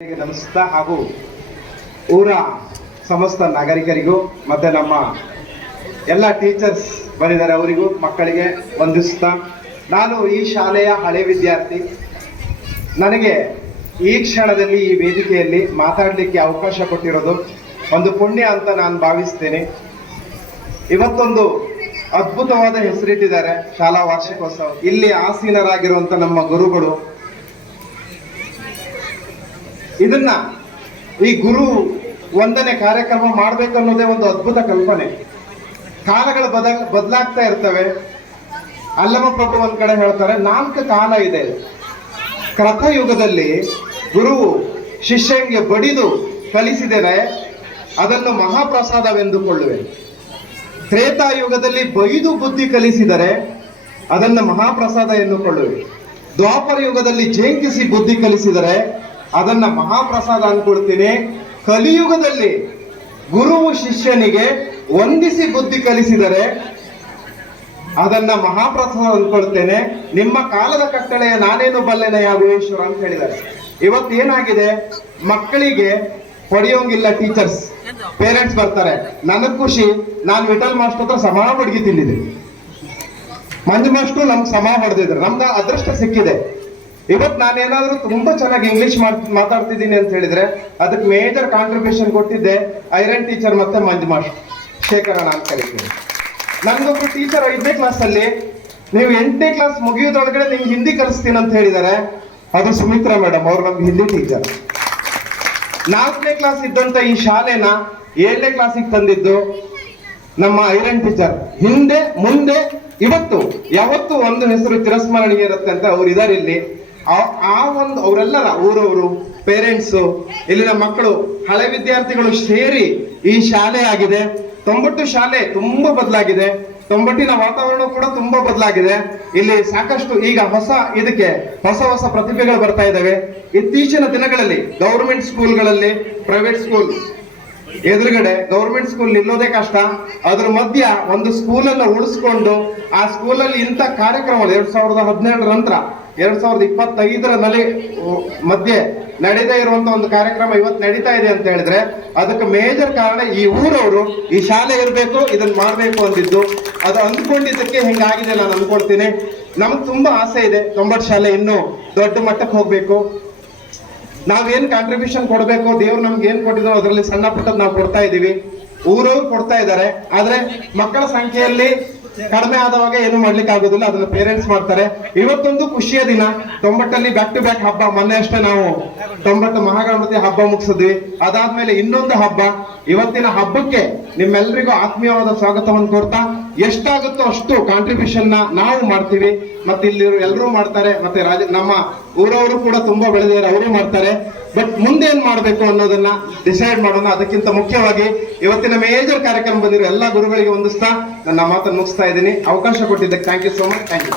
ನಮಸ್ತಾ ಹಾಗೂ ಊರ ಸಮಸ್ತ ನಾಗರಿಕರಿಗೂ ಮತ್ತೆ ನಮ್ಮ ಎಲ್ಲ ಟೀಚರ್ಸ್ ಬಂದಿದ್ದಾರೆ ಅವರಿಗೂ ಮಕ್ಕಳಿಗೆ ವಂದಿಸ್ತಾ, ನಾನು ಈ ಶಾಲೆಯ ಹಳೆ ವಿದ್ಯಾರ್ಥಿ. ನನಗೆ ಈ ಕ್ಷಣದಲ್ಲಿ ಈ ವೇದಿಕೆಯಲ್ಲಿ ಮಾತಾಡಲಿಕ್ಕೆ ಅವಕಾಶ ಕೊಟ್ಟಿರೋದು ಒಂದು ಪುಣ್ಯ ಅಂತ ನಾನು ಭಾವಿಸ್ತೇನೆ. ಇವತ್ತೊಂದು ಅದ್ಭುತವಾದ ಹೆಸರಿಟ್ಟಿದ್ದಾರೆ ಶಾಲಾ ವಾರ್ಷಿಕೋತ್ಸವ. ಇಲ್ಲಿ ಆಸೀನರಾಗಿರುವಂತ ನಮ್ಮ ಗುರುಗಳು ಇದನ್ನ ಈ ಗುರು ವಂದನೆ ಕಾರ್ಯಕ್ರಮ ಮಾಡ್ಬೇಕನ್ನೋದೇ ಒಂದು ಅದ್ಭುತ ಕಲ್ಪನೆ. ಕಾಲಗಳು ಬದಲಾಗ್ತಾ ಇರ್ತವೆ. ಅಲ್ಲಮ ಪ್ರಭು ಒಂದ್ ಕಡೆ ಹೇಳ್ತಾರೆ, 4 ಕಾಲ ಇದೆ. ಕೃತಯುಗದಲ್ಲಿ ಗುರುವು ಶಿಷ್ಯಂಗೆ ಬಡಿದು ಕಲಿಸಿದರೆ ಅದನ್ನು ಮಹಾಪ್ರಸಾದವೆಂದುಕೊಳ್ಳುವೆ. ತ್ರೇತಾಯುಗದಲ್ಲಿ ಬೈದು ಬುದ್ಧಿ ಕಲಿಸಿದರೆ ಅದನ್ನು ಮಹಾಪ್ರಸಾದ ಎನ್ನುಕೊಳ್ಳುವೆ. ದ್ವಾಪರ ಯುಗದಲ್ಲಿ ಜೇಂಕಿಸಿ ಬುದ್ಧಿ ಕಲಿಸಿದರೆ ಅದನ್ನ ಮಹಾಪ್ರಸಾದ ಅನ್ಕೊಳ್ತೀನಿ. ಕಲಿಯುಗದಲ್ಲಿ ಗುರುವು ಶಿಷ್ಯನಿಗೆ ವಂದಿಸಿ ಬುದ್ಧಿ ಕಲಿಸಿದರೆ ಅದನ್ನ ಮಹಾಪ್ರಸಾದ ಅನ್ಕೊಳ್ತೇನೆ. ನಿಮ್ಮ ಕಾಲದ ಕಟ್ಟಳೆಯ ನಾನೇನು ಬಲ್ಲೆನೆಯ ವಿವೇಶ್ವರ ಅಂತ ಹೇಳಿದ್ದಾರೆ. ಇವತ್ತೇನಾಗಿದೆ, ಮಕ್ಕಳಿಗೆ ಹೊಡೆಯೋಂಗಿಲ್ಲ ಟೀಚರ್ಸ್, ಪೇರೆಂಟ್ಸ್ ಬರ್ತಾರೆ. ನನಗ್ ಖುಷಿ, ನಾನು ವಿಠಲ್ ಮಾಸ್ಟರ್ ಹತ್ರ ಸಮ ಬಡ್ಗಿ ತಿಂದಿದ್ದೆ. ಮಂಜು ಮಾಸ್ಟರ್ ನಮ್ಗೆ ಸಮ ಹೊಡೆದಿದ್ರು, ನಮ್ಗೆ ಅದೃಷ್ಟ ಸಿಕ್ಕಿದೆ. ಇವತ್ತು ನಾನೇನಾದ್ರೂ ತುಂಬಾ ಚೆನ್ನಾಗಿ ಇಂಗ್ಲಿಷ್ ಮಾತಾಡ್ತಿದ್ದೀನಿ ಅಂತ ಹೇಳಿದ್ರೆ ಅದಕ್ಕೆ ಮೇಜರ್ ಕಾಂಟ್ರಿಬ್ಯೂಷನ್ ಕೊಟ್ಟಿದ್ದೆ ಐರನ್ ಟೀಚರ್ ಮತ್ತೆ ಮಂಜು ಮಾಸ್ಟರ್, ಶೇಖರಣ ಅಂತ ಕರಿತೀನಿ. ನನ್ಗೊಬ್ರು ಟೀಚರ್ 5ನೇ ಕ್ಲಾಸ್ ಅಲ್ಲಿ, ನೀವು 8ನೇ ಕ್ಲಾಸ್ ಮುಗಿಯೋದ್ರೊಳಗಡೆ ನಿಮ್ಗೆ ಹಿಂದಿ ಕಲಿಸ್ತೀನಿ ಅಂತ ಹೇಳಿದ್ದಾರೆ. ಅದು ಸುಮಿತ್ರಾ ಮೇಡಮ್, ಅವ್ರು ನಮ್ಗೆ ಹಿಂದಿ ಟೀಚರ್. 4ನೇ ಕ್ಲಾಸ್ ಇದ್ದಂತ ಈ ಶಾಲೆನ 7ನೇ ಕ್ಲಾಸಿಗೆ ತಂದಿದ್ದು ನಮ್ಮ ಐರನ್ ಟೀಚರ್. ಹಿಂದೆ ಮುಂದೆ ಇವತ್ತು ಯಾವತ್ತು ಒಂದು ಹೆಸರು ಚಿರಸ್ಮರಣೀಯ ಇರುತ್ತೆ ಅಂತ ಅವ್ರು ಇದಾರೆ ಇಲ್ಲಿ. ಆ ಒಂದು ಅವರೆಲ್ಲರ ಊರವರು, ಪೇರೆಂಟ್ಸು, ಇಲ್ಲಿನ ಮಕ್ಕಳು, ಹಳೆ ವಿದ್ಯಾರ್ಥಿಗಳು ಸೇರಿ ಈ ಶಾಲೆ ಆಗಿದೆ. 90 ಶಾಲೆ ತುಂಬಾ ಬದಲಾಗಿದೆ. 90ನ ವಾತಾವರಣ ಕೂಡ ತುಂಬಾ ಬದಲಾಗಿದೆ. ಇಲ್ಲಿ ಸಾಕಷ್ಟು ಈಗ ಇದಕ್ಕೆ ಹೊಸ ಪ್ರತಿಭೆಗಳು ಬರ್ತಾ ಇದ್ದಾವೆ. ಇತ್ತೀಚಿನ ದಿನಗಳಲ್ಲಿ ಗೌರ್ಮೆಂಟ್ ಸ್ಕೂಲ್ಗಳಲ್ಲಿ, ಪ್ರೈವೇಟ್ ಸ್ಕೂಲ್ ಎದುರುಗಡೆ ಗೌರ್ಮೆಂಟ್ ಸ್ಕೂಲ್ ನಿಲ್ಲೋದೇ ಕಷ್ಟ. ಅದ್ರ ಮಧ್ಯ ಒಂದು ಸ್ಕೂಲನ್ನು ಉಳಿಸ್ಕೊಂಡು ಆ ಸ್ಕೂಲಲ್ಲಿ ಇಂಥ ಕಾರ್ಯಕ್ರಮ 2017 ನಂತರ 2025 ಮಧ್ಯೆ ನಡೀತಾ ಇರುವಂತ ಒಂದು ಕಾರ್ಯಕ್ರಮ ಇವತ್ತು ನಡೀತಾ ಇದೆ ಅಂತ ಹೇಳಿದ್ರೆ ಅದಕ್ಕೆ ಮೇಜರ್ ಕಾರಣ ಈ ಊರವರು ಈ ಶಾಲೆ ಇರಬೇಕು, ಇದನ್ನ ಮಾಡ್ಬೇಕು ಅಂದಿದ್ದು. ಅದು ಅಂದ್ಕೊಂಡಿದ್ದಕ್ಕೆ ಹಿಂಗಾಗಿದೆ ನಾನು ಅನ್ಕೊಳ್ತೀನಿ. ನಮ್ಗೆ ತುಂಬಾ ಆಸೆ ಇದೆ 90 ಶಾಲೆ ಇನ್ನೂ ದೊಡ್ಡ ಮಟ್ಟಕ್ಕೆ ಹೋಗ್ಬೇಕು. ನಾವೇನ್ ಕಾಂಟ್ರಿಬ್ಯೂಷನ್ ಕೊಡ್ಬೇಕು, ದೇವ್ರು ನಮ್ಗೆ ಏನ್ ಕೊಟ್ಟಿದ್ರು ಅದರಲ್ಲಿ ಸಣ್ಣ ಪುಟ್ಟದ್ ನಾವು ಕೊಡ್ತಾ ಇದೀವಿ. ಊರವ್ರು ಕೊಡ್ತಾ ಇದ್ದಾರೆ. ಆದ್ರೆ ಮಕ್ಕಳ ಸಂಖ್ಯೆಯಲ್ಲಿ ಕಡಿಮೆ ಆದವಾಗ ಏನು ಮಾಡ್ಲಿಕ್ಕೆ ಆಗೋದಿಲ್ಲ, ಅದನ್ನ ಪೇರೆಂಟ್ಸ್ ಮಾಡ್ತಾರೆ. ಇವತ್ತೊಂದು ಖುಷಿಯ ದಿನ. 90 ಬ್ಯಾಕ್ ಟು ಬ್ಯಾಕ್ ಹಬ್ಬ. ಮೊನ್ನೆ ಅಷ್ಟೇ ನಾವು 90 ಮಹಾಗಣಪತಿ ಹಬ್ಬ ಮುಗಿಸಿದ್ವಿ. ಅದಾದ್ಮೇಲೆ ಇನ್ನೊಂದು ಹಬ್ಬ. ಇವತ್ತಿನ ಹಬ್ಬಕ್ಕೆ ನಿಮ್ಮೆಲ್ಲರಿಗೂ ಆತ್ಮೀಯವಾದ ಸ್ವಾಗತವನ್ನು ಕೋರ್ತಾ, ಎಷ್ಟಾಗುತ್ತೋ ಅಷ್ಟು ಕಾಂಟ್ರಿಬ್ಯೂಷನ್ ನಾವು ಮಾಡ್ತೀವಿ. ಮತ್ತೆ ಇಲ್ಲಿ ಎಲ್ಲರೂ ಮಾಡ್ತಾರೆ. ಮತ್ತೆ ನಮ್ಮ ಊರವರು ಕೂಡ ತುಂಬಾ ಬೆಳೆದಿದ್ದಾರೆ, ಅವರು ಮಾಡ್ತಾರೆ. ಬಟ್ ಮುಂದೆ ಏನ್ ಮಾಡ್ಬೇಕು ಅನ್ನೋದನ್ನ ಡಿಸೈಡ್ ಮಾಡೋಣ. ಅದಕ್ಕಿಂತ ಮುಖ್ಯವಾಗಿ ಇವತ್ತಿನ ಮೇಜರ್ ಕಾರ್ಯಕ್ರಮ ಬಂದಿರೋ ಎಲ್ಲಾ ಗುರುಗಳಿಗೆ ವಂದಿಸ್ತಾ ನನ್ನ ಮಾತನ್ನು ಮುಗಿಸ್ತಾ ಇದ್ದೀನಿ. ಅವಕಾಶ ಕೊಟ್ಟಿದ್ದಕ್ಕೆ thank you so much. Thank you.